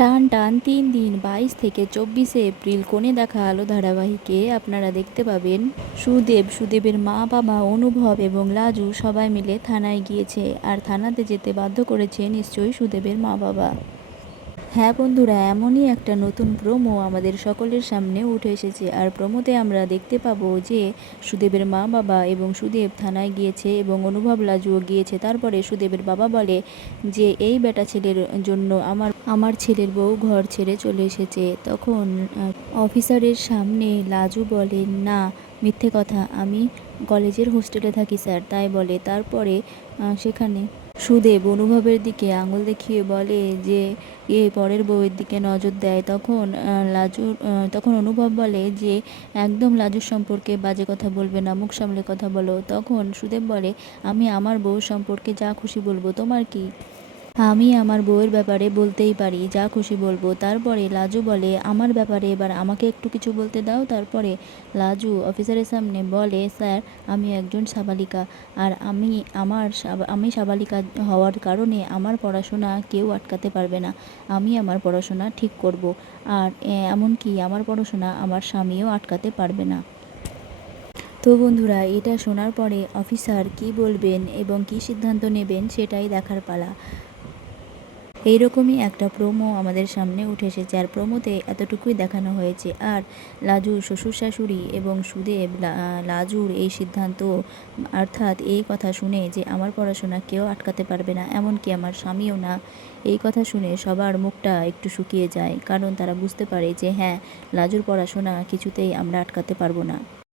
টান টান ৩ দিন ২২ থেকে ২৪শে এপ্রিল কোণে দেখা আলো ধারাবাহিকে আপনারা দেখতে পাবেন সুদেবের মা বাবা, অনুভব এবং লাজু সবাই মিলে থানায় গিয়েছে। আর থানাতে যেতে বাধ্য করেছে নিশ্চয়ই সুদেবের মা বাবা। হ্যাঁ বন্ধুরা, এমনই একটা নতুন প্রোমো আমাদের সকলের সামনে উঠে এসেছে। আর প্রোমোতে আমরা দেখতে পাবো যে সুদেবের মা বাবা এবং সুদেব থানায় গিয়েছে এবং অনুভব, লাজুও গিয়েছে। তারপরে সুদেবের বাবা বলে যে এই বেটা ছেলের জন্য আমার ছেলের বউ ঘর ছেড়ে চলে এসেছে। তখন অফিসারের সামনে লাজু বলে, না, মিথ্যে কথা, আমি কলেজের হোস্টেলে থাকি স্যার, তাই বলে। তারপরে সেখানে সুদেব অনুভবের দিকে আঙুল দেখিয়ে বলে যে এ পরের বউয়ের দিকে নজর দেয়। তখন অনুভব বলে যে একদম লাজুর সম্পর্কে বাজে কথা বলবে না, মুখ সামলে কথা বলো। তখন সুদেব বলে, আমি আমার বউ সম্পর্কে যা খুশি বলবো, তোমার কি? আমি আমার বউয়ের ব্যাপারে বলতেই পারি, যা খুশি বলবো। তারপরে লাজু বলে, আমার ব্যাপারে এবার আমাকে একটু কিছু বলতে দাও। তারপরে লাজু অফিসারের সামনে বলে, স্যার, আমি একজন সাবালিকা, আর আমি সাবালিকা হওয়ার কারণে আমার পড়াশোনা কেউ আটকাতে পারবে না। আমি আমার পড়াশোনা ঠিক করব, আর এমনকি আমার পড়াশোনা আমার স্বামীও আটকাতে পারবে না। তো বন্ধুরা, এটা শোনার পরে অফিসার কি বলবেন এবং কি সিদ্ধান্ত নেবেন সেটাই দেখার পালা। এইরকমই একটা প্রোমো আমাদের সামনে উঠে এসেছে। আর প্রোমোতে এতটুকুই দেখানো হয়েছে। আর লাজুর শ্বশুর শাশুড়ি এবং সুদেব লাজুর এই সিদ্ধান্ত, অর্থাৎ এই কথা শুনে যে আমার পড়াশোনা কেউ আটকাতে পারবে না, এমনকি আমার স্বামীও না, এই কথা শুনে সবার মুখটা একটু শুকিয়ে যায়। কারণ তারা বুঝতে পারে যে হ্যাঁ, লাজুর পড়াশোনা কিছুতেই আমরা আটকাতে পারবো না।